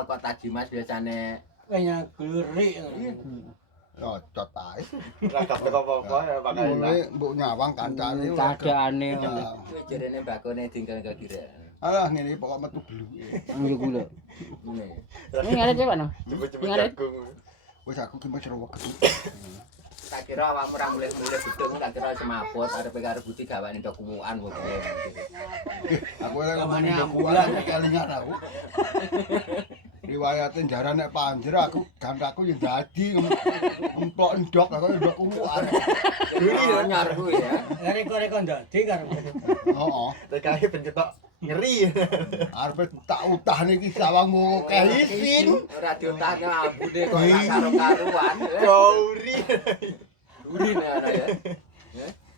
rokok Tajimas biasane kayaknya glurik. Ya cot ae. Ora gak apa-apa pakai Mulai mbok nyawang kancane. Keadaane kuwi jarene bakone dingkel kira. Alah ngene pokok metu bluke. yo gula. Ngene. Ini ngaret ya, Pak no? cepet-cepet Ngaret. jagung. Wis aku ki wis rewek. Tak kira awakmu ora mulih-mulih gedung tak kira semaput arepe karo Budi gawane ndok kumukan kok. Aku lek ngomongane ambulan kelingan aku. Riwayate jaran nek panjer aku gantaku yo dadi emplok ndok aku ndok kumukan. Duri yo nyar kuwi ya. Reko-reko ndadi karo. Heeh. TKI pencetok ngeri. Arep tak utah niki sawangmu kehisin. Ora diutahne ambune kok ora karo-karuan. Gauri. Duri ana ya.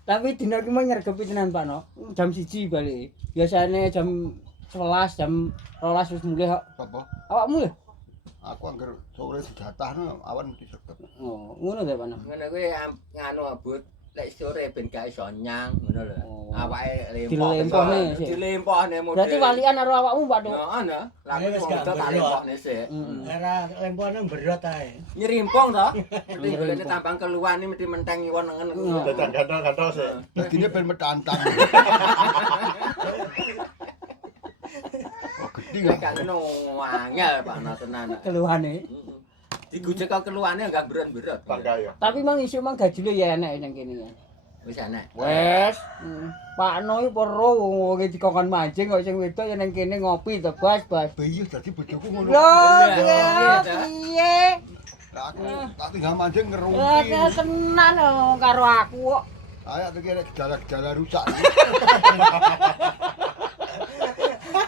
Tapi dina ki mah nyergepi tenan Pak no. Jam 1 balik. Biasane jam 11 jam 12 wis mulih kok. Apa? Awakmu ya? Aku anggar sore sejatahno awan disegep. Oh, ngono ta Pak no. Ngono kuwi nganu abut lek sore ben gak iso nyang ngono lho. Oh. Awake Dilempohne sik. Dilempohne model. Berarti walian karo awakmu Pak Dok. Heeh nah. Laku Wis gak tak berot. lempohne sik. Era lempone berot ae. Nyerimpong to. Nek golekne tampang keluwan iki mesti menteng ngiwon nengen. Gantol-gantol sih. Dadine ben metantang. Oh gede Gak gak? ngono angel Pak no tenan. Keluhane. Digujek kok keluwane enggak beron-beron. Bangga ya. Tapi mang isu mang gajine ya enak nang kene ya. Wis enak. Wes. Pak No iki poro wong dikongkon mancing kok sing wedok ya nang kene ngopi to, Bas. Iya dadi bojoku ngono. Lho, Iya, piye? Lah aku tak tinggal mancing Lah ngerumpi. tenan karo aku kok. Ayo iki nek gejala-gejala rusak.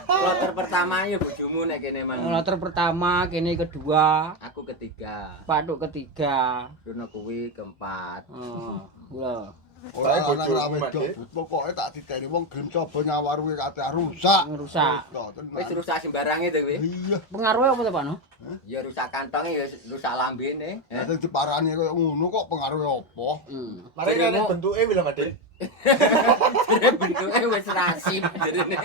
Kloter pertama ya bojomu nek kene mang. Kloter pertama, kene kedua, Aku ketiga. Pak Duk ketiga. Rono kuwi keempat. Oh, lho. Ora Saya ana bojoku, ra Mas, wedok. Dik. Pokoke tak diteni wong gelem coba nyawaruke kateh rusak. Rusak. Loh, tenan. Wis rusak sembarange to kuwi. Iya. Pengaruhnya apa to, Pak No? Ya rusak kantonge ya rusak lambene. Lah sing diparani koyo ngono kok pengaruhe apa? Mari kan bentuke bilang Dik. Bentuke wis rasip jerene.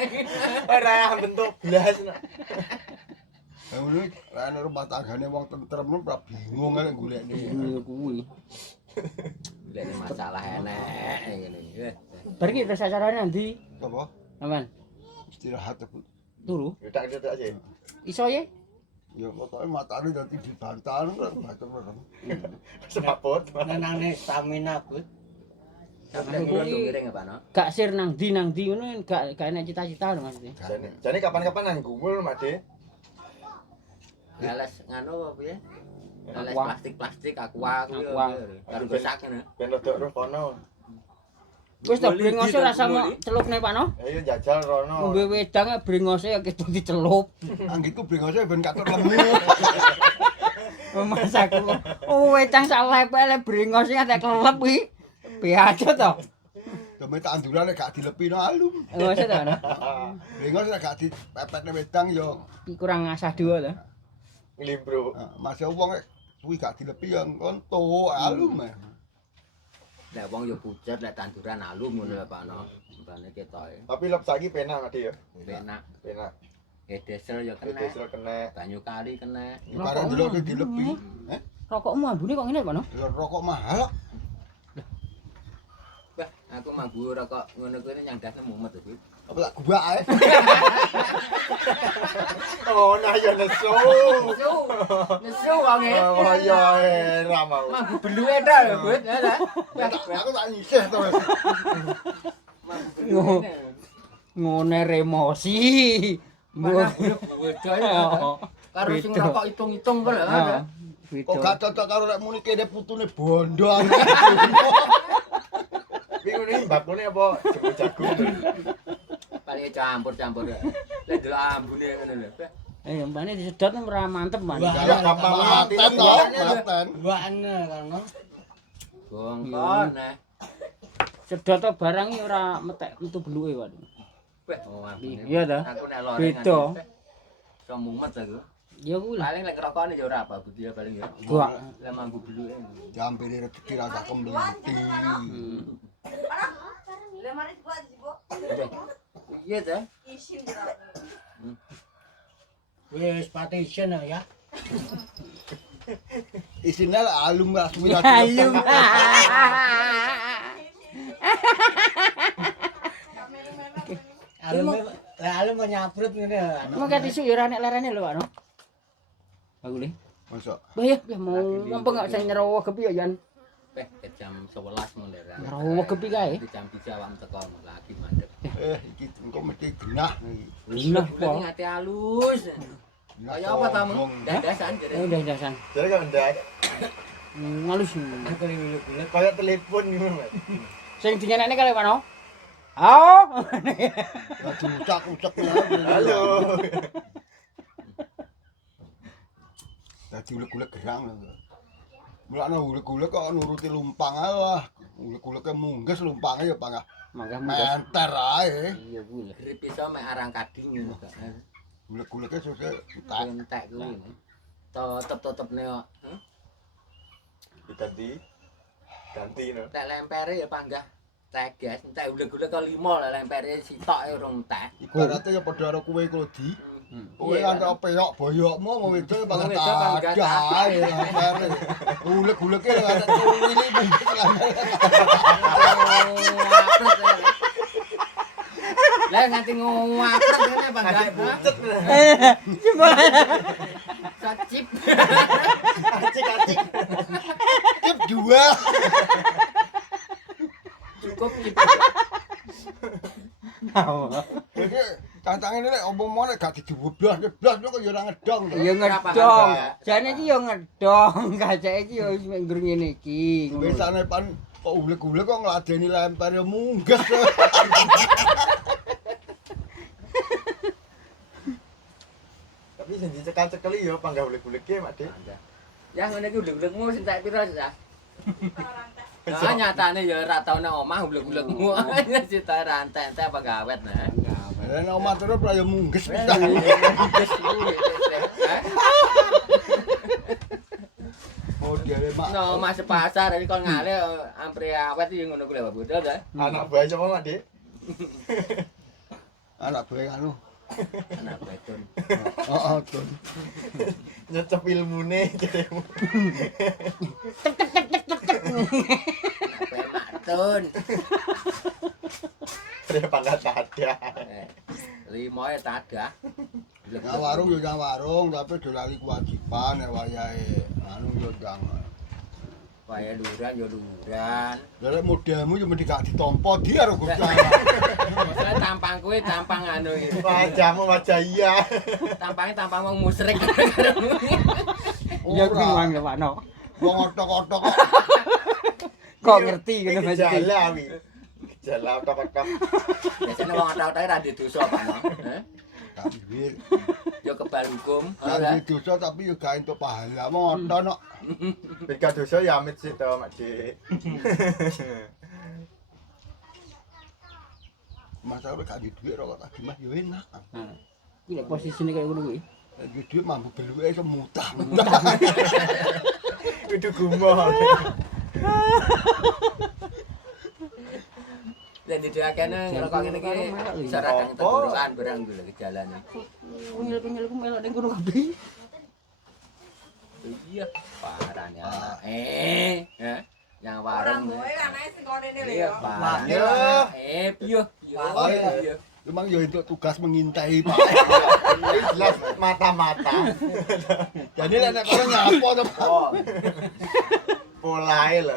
Ora bentuk blas. Lah ngono iki ana rumah tanggane wong tentrem ora bingung nek golekne. Iya kuwi. Lek masalah enek ngene iki. Bar iki wis acarane ndi? Apa? Aman. Istirahat aku. Turu. Cedak-cedak aja. Iso ye? Ya pokoke matane dadi dibantal macam-macam. Semaput. Nenane stamina, Bud. Sampai ngurung miring apa no? Gak sir nang ndi ngono gak enak cita-cita lho Mas. Jane kapan-kapan nang gumul, Mas Dik. Leles nganu apa ya? Leles Aqua. plastik aqua kuwi. Aqua. Karo rusak ngene. Ben rodok roh kono. Wis to brengose rasa mau celupne Pak No. Ayo jajal rono. Ngombe wedang brengose ya kedu dicelup. Anggitku brengose ben katut lemu. Mas aku. Oh wedang sak lepek brengose ate kelep iki. Piye aja to? Dome tanduran nek gak dilepino alum. Oh wis to. No? Brengos nek gak dipepetne wedang yo Iki kurang asah dua to. Nglimbro. masih wong nek kuwi gak dilepi yo konto alum. Lah wong yo pucet lek tanduran alum ngono lho Pak no. Mbane ketoke. Tapi lep saiki penak, Mas Dik ya. Penak. Penak. Diesel yo kena. Diesel kena. Banyu kali kena. Karek delok iki dilepi. Rokokmu ambune kok ngene Pak No? Ya rokok mahal. Wah, aku mambu rokok ngono kuwi nyandasne mumet kuwi. Apa tak gua ae. Oh, nah ya nesu. Nesu wong e. Oh ya era mau. Mambu beluke ta lho, Bud. Ya ta. Aku tak nyisih to wis. Ngo- Ngone remosi. Mana beda ya. Karo sing Beda. rokok hitung-hitung kok lho. Ah, Kok beda. gak cocok karo nek muni kene putune bondo. Iki ngene mbakune apa jemu jagung. Paling campur-campur. Lek delok ambune ngono lho. Mbane disedot ora mantep man. Wah. Ya gampang mati Maten to, maten. Duane karena Bongkon nah. Sedot to barang iki ora metek metu beluke kok. Oh, ambune. Iya ta? Aku nek lore Beda. iso mumet aku. Ya kuwi lah. Paling lek rokokane ya ora apa Budi ya paling ya. Gua. Lah mambu beluke. Jampire rezeki rasa kembleti. Iya ta? Wis partition ya. Isinya alum asmi Ayo. Alum nyaprut ngene. Mau gak tisu ya ora nek lerene lho, Pak no. Aku le. Masa Bah ya mau ngomong gak sing nyerowo gepi ya, Jan. Ke jam 11 mulai. Nyerowo gepi kae. Di jam 3 awam teko lagi mandek. iki engko mesti genah iki. Nah, Udah ngati halus. Kayak apa tamu? Dadasan Eh jadi. udah dasan. Jadi kan ndak Ngalus. Aku ngulek-ngulek. kayak telepon gitu, Mas. Sing dinyenekne kali Pak no. Halo. Ucak-ucak Halo. dadi ulek-ulek gerang. Mulane ulek-ulek kok nuruti lumpang ae lah. Ulek-uleke mungges lumpange ya pangah. Mangga mangga. Menter ae. Iya kuwi. Grip iso mek arang kading ngono kok. Ulek-uleke sesuk tak Entek kuwi. Tetep-tetepne kok. Ganti no. Tek lempere ya panggah teges, entek uleg-uleg kok 5 lah lempere sitok e urung entek. ibarate ya padha karo kowe Klodi. Kowe Iya, kan peok boyokmu mau wedok Mau pangah wedok pangah tak tak. ae lempere. Ulek-uleke kan tuwili mungges lah. Lah nganti nguwapret ngene panggah. Bucet. Sacip. Acik-acik. Tip 2. Cukup cip. Iki tantange nek opo nek gak dibublas, blas kok ya ora ngedong. Ya ngedong. Jane iki ya ngedong. Kacake iki ya wis nggur ngene iki. Biasane pan kok ulek-ulek kok ngladeni lempar ya mungges. Tapi sing dicekal-cekeli ya panggah bulik-bulike, Mak Dik. Ya ngene iki uleg-ulegmu sing tak pira ya? Nah, nyatane ya ora tau nang omah uleg-ulegmu. Cita rantai-rantai apa gawet nah. Nek omah terus ya mungges bisa. Modele mak. No, mas pasar iki kon ngale ampre awet iki ngono kuwi lho, bodol ta. Anak buah sapa, Mak Dik? Anak bae anu. Anak beton. Heeh, Don. Nyecep ilmune jaremu. Beton. Dia panggah ada. Limo ya tadah. Nang warung yo nang warung, tapi do lali kewajiban nek wayahe anu yo ndang. Kaya luran ya luran. Lek modelmu yo mesti gak ditampa di karo Gusti. Masalah tampang kuwi tampang anu iki. Wajahmu wajah iya. Tampangnya tampang wong musyrik. Ya kuwi mang ya Pak no. Wong otok-otok kok. Kok ngerti ngono Mas. Gejala wi. Gejala otak-otak. Biasane wong otak-otak ra di dosa Pak no. Kabir. Ya kebal hukum. Kan dosa tapi yo gak entuk pahala. Wong otok nok. Beda dosa ya amit sih to, Mak Dik. Masa ora gak di dhuwit rokok tak dimah yo enak. Iki lek posisine kaya ngono kuwi. Nek di dhuwit mambu beluke iso mutah. Kudu gumoh. Dan didakene ngerokok ngene iki iso radang tenggorokan barang dulu gejalane. Kunyil-kunyil ku melok ning kono kabeh. Iya, parahnya anak. Ya. Yang warung. Iya, parahnya. Piye? Piye? Memang yo itu tugas mengintai, Pak. Ini jelas mata-mata. Jadi nek kono nyapo to, Pak. Polae lho.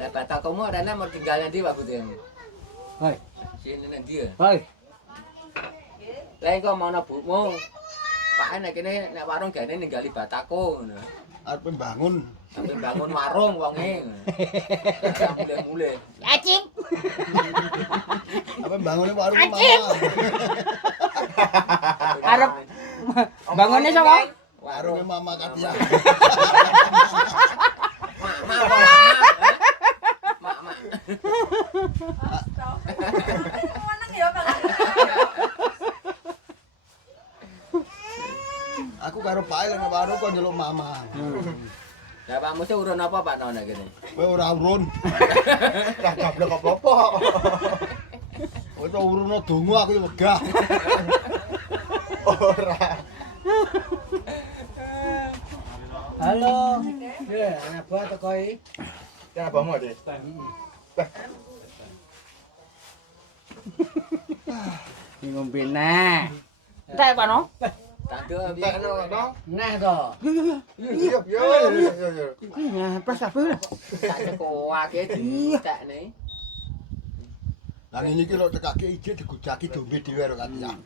Lah batakomu rene mau tinggalnya di Pak Butin. Hoi, Sini nek dia. hoi. Lah engko mau bukmu. Pak nek kene nek warung gane ninggali batako ngono. Arep mbangun. Sampai bangun warung wonge. Mulai-mulai. Acik. Apa bangunnya warung mama. Arep bangone sapa? Warungnya mama Katia. Mak. Aku karo Pak El nang warung kok njeluk mama. Lah Pak Musa urun apa Pak Nona kene? Kowe ora urun. Lah goblok apa-apa. Kowe to urun donga aku yo wegah. Ora. Halo. Ya, anak buah teko iki. Ya abahmu deh. Ini ngombe nah. Entek Pak no. Tak ada Tak no no. Nah to. Yo. Yo. Iki nyapres kabeh lah. tak cekoake ditek nih. Lah ngene iki lho cekake ije digujaki dombe dhewe karo katiak.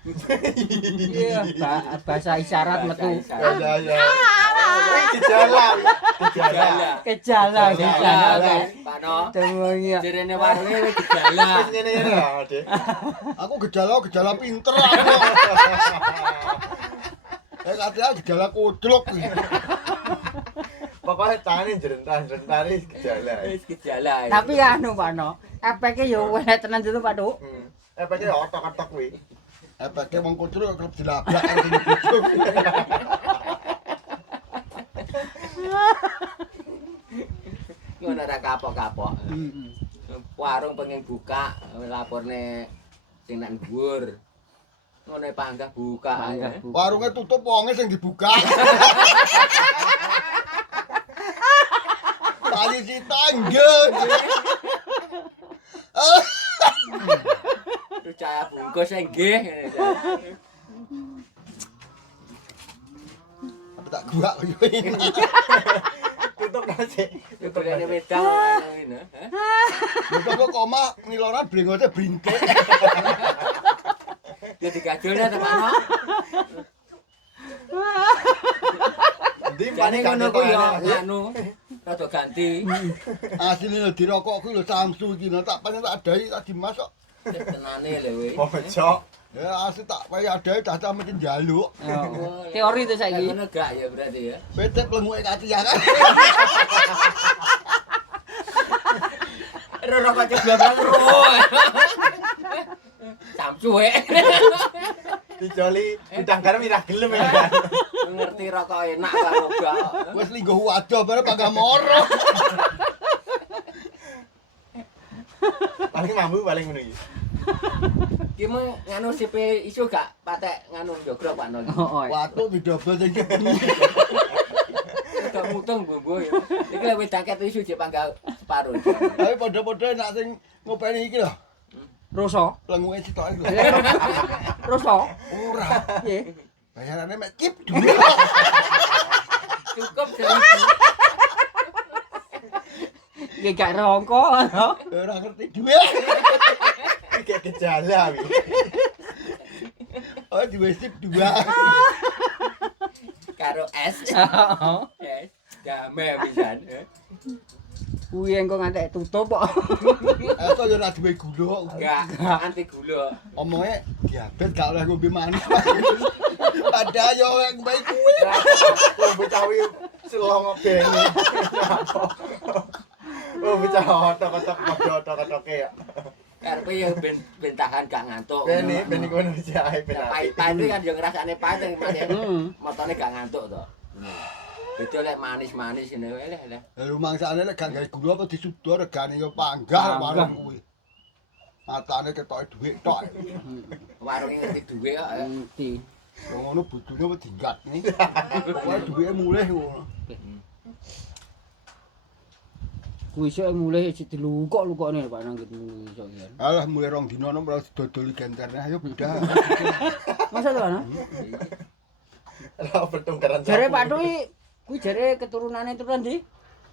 Iya, bahasa isyarat metu. Ya. Gejala. Kejala. Pak No. Temonya. Jerene warunge wis gejala. Wis ngene ya, Dik. Aku gejala pinter aku. Katiak gejala kucluk iki. Pokoknya tangane jrentar-jrentari gejala. Wis gejala. Tapi anu Pak no, efeke yo elek tenan jero Pak Duk. Efeknya otak-otak kuwi. Efeke wong kucluk klub dilabrak karo sing kucluk. Ngono ora kapok-kapok. Warung pengen buka, laporne sing nang dhuwur. Ngono panggah buka ae. Warunge tutup wonge sing dibuka. Kali si tangga. Percaya bungkus nggih ngene. Apa tak gua yo ini. Tutup nasi. Tuturane wedang ngene. Kok koma ngiloran blengote bringkek. Ya digajolne teman. Ndi Jane ngono ku yo anu rada ganti. Asline dirokok ku lho Samsu iki tak pengen tak adai tak dimasuk. Tenane lho we. Pojok. Ya asli tak wae adai cacah mesti njaluk. Teori itu saiki. Ngono gak ya berarti ya. Bete plenguke katiak kan. Rokok jeblang ro. Samsu we. Dijoli udang garam ira gelem ya. Ngerti rokok enak karo gak. Wis linggo wadah bare panggah moro. Paling mambu paling ngono iki. Ki mung nganu CP isu gak patek nganu jogrok Pak Non. Watu didobel sing kepeni. Gak mutung mbombo ya. Iki lek wis daket isu jek panggal separo. Tapi padha-padha nek sing ngopeni iki lho. Roso. Plenguke sitoke lho. Roso. Ora. Nggih. Bayarane mek cip dhuwit. Cukup 1000. Nggih gak rongko. Ora ngerti dhuwit. Iki kayak gejala iki. Oh duwe sip 2. Karo es. Es. Game pisan. Kuwi engko ngantek tutup kok. Aku yo ora duwe gula. Enggak, anti gula. Omonge diabetes gak oleh ngombe manis. Padahal yo ngombe kuwi. Oh betawi selongo bene. Oh betawi otak-otak padha otak-otake ya. Karepe ya ben tahan gak ngantuk. Bene ngono jae ben. Pahit-pahit kan yo ngrasane pahit motone gak ngantuk to. Beda lek manis-manis ngene wae lah. Rumangsane lek gak gawe gula apa disudor regane yo panggah warung kuwi. Matane ketoke dhuwit tok. Warunge ngerti dhuwit kok. Ngerti. Wong ngono bojone wis dinggat nih. Pokoke dhuwite mulih ngono. Kuwi isuk mulai dilukok-lukokne Pak nang gitu isuk iki. Alah mulai 2 dina nom ora didodoli genterne ayo beda. Masa to ana? Ora pertungkaran. Jare Pak Duk kuwi jare keturunane turun ndi?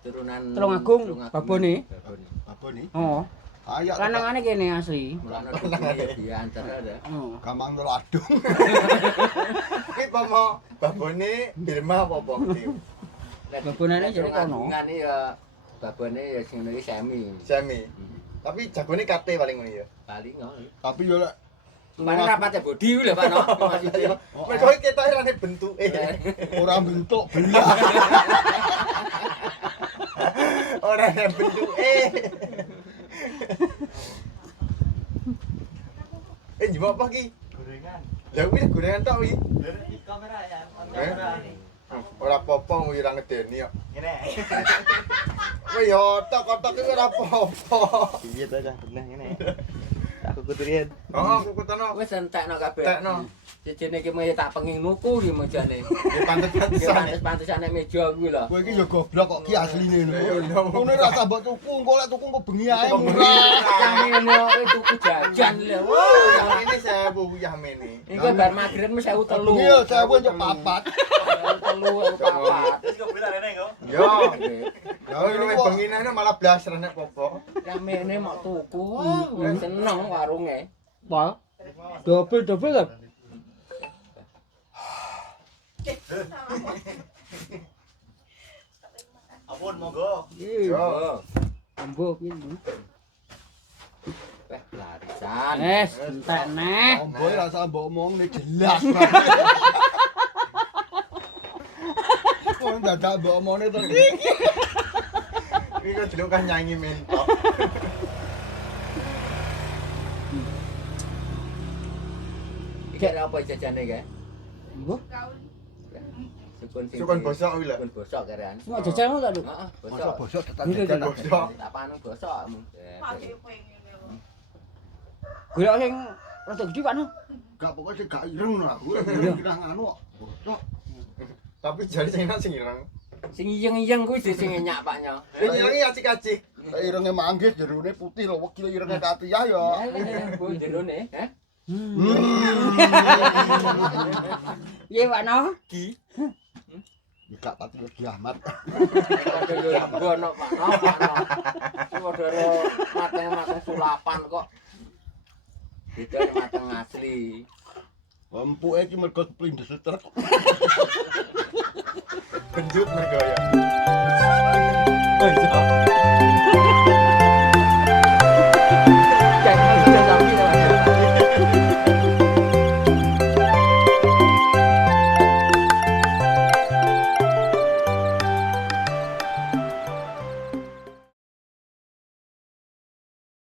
Turunan Tulungagung babone. Apa nih? Oh. Ayo Lanangane kene asli. Mulane dia antar ada. Oh. gampang telo adung. Kuwi pomo babone Birma apa iki? Babonane jare kono. Ngane ya babone ya sing iki semi. Jami. Tapi jagone kate paling ngono ya. Paling ngono. Tapi yo lek Mana rapate bodi kuwi lho Pak No. Maksudnya. Mergo ketoke rene bentuke. ora bentuk belah. Ora rene bentuke. Njimo apa ki? Gorengan. Lah kuwi gorengan tok iki. Di kamera ya. Ora apa-apa kuwi ora ngedeni kok. Ngene. Kowe yo tok-tok iki ora apa-apa. Iya ta dah pernah ngene. Aku kuturian. Oh, kukutono. Wis entekno kabeh. Tekno. Jejene iki meh tak pengin nuku iki mejane. Ya Iki pantes-pantesan. pantes-pantesane meja kuwi lho. Kowe iki ya goblok kok ki asline Iya, iya. lho. Ngono ra tambah tuku, engko lek tuku engko bengi ae murah. Yang ngene kok tuku jajan lho. Yang ini saya bu Yamene. Iku bar magrib mesti 1003. Bengi ya sewu yo papat. 1004. Yo. Ya ini benginane malah blas renek popo. Yang mene mok tuku. Wah, seneng warunge. Apa? Double lah. Ampun monggo. Yo. Ambo piye? Weh, larisan. Entek neh. Omboe rasa mbok omongne jelas banget. Kok dadak mbok omongne to. Iki kok delok kan nyanyi mentok. Iki apa jajane kae? Mbok, Sukon bosok kuwi lho. Sukun bosok karean. mau jajan ora lho? Heeh, Bosok-bosok tetap Iya, jajan. iya. Bosok. Tak panu bosokmu. Golek sing rada gedhi Pak no. Gak pokoknya sih gak ireng lah. Gue kira nganu kok. Bosok. Tapi jari sing enak sing ireng. Sing iyeng-iyeng kuwi sing nyak Paknya. Sing ireng acik-acik. Lek irenge manggis jerone putih lho, wekil irenge katiyah ya. Bu jerone, heh. Piye Pak no? Gak pati wedi amat. Padha yo ngono Pakno, Pakno. Padha ro mateng-mateng sulapan kok. Beda mateng asli. Empuke iki mergo plindes truk. Genjut mergo ya.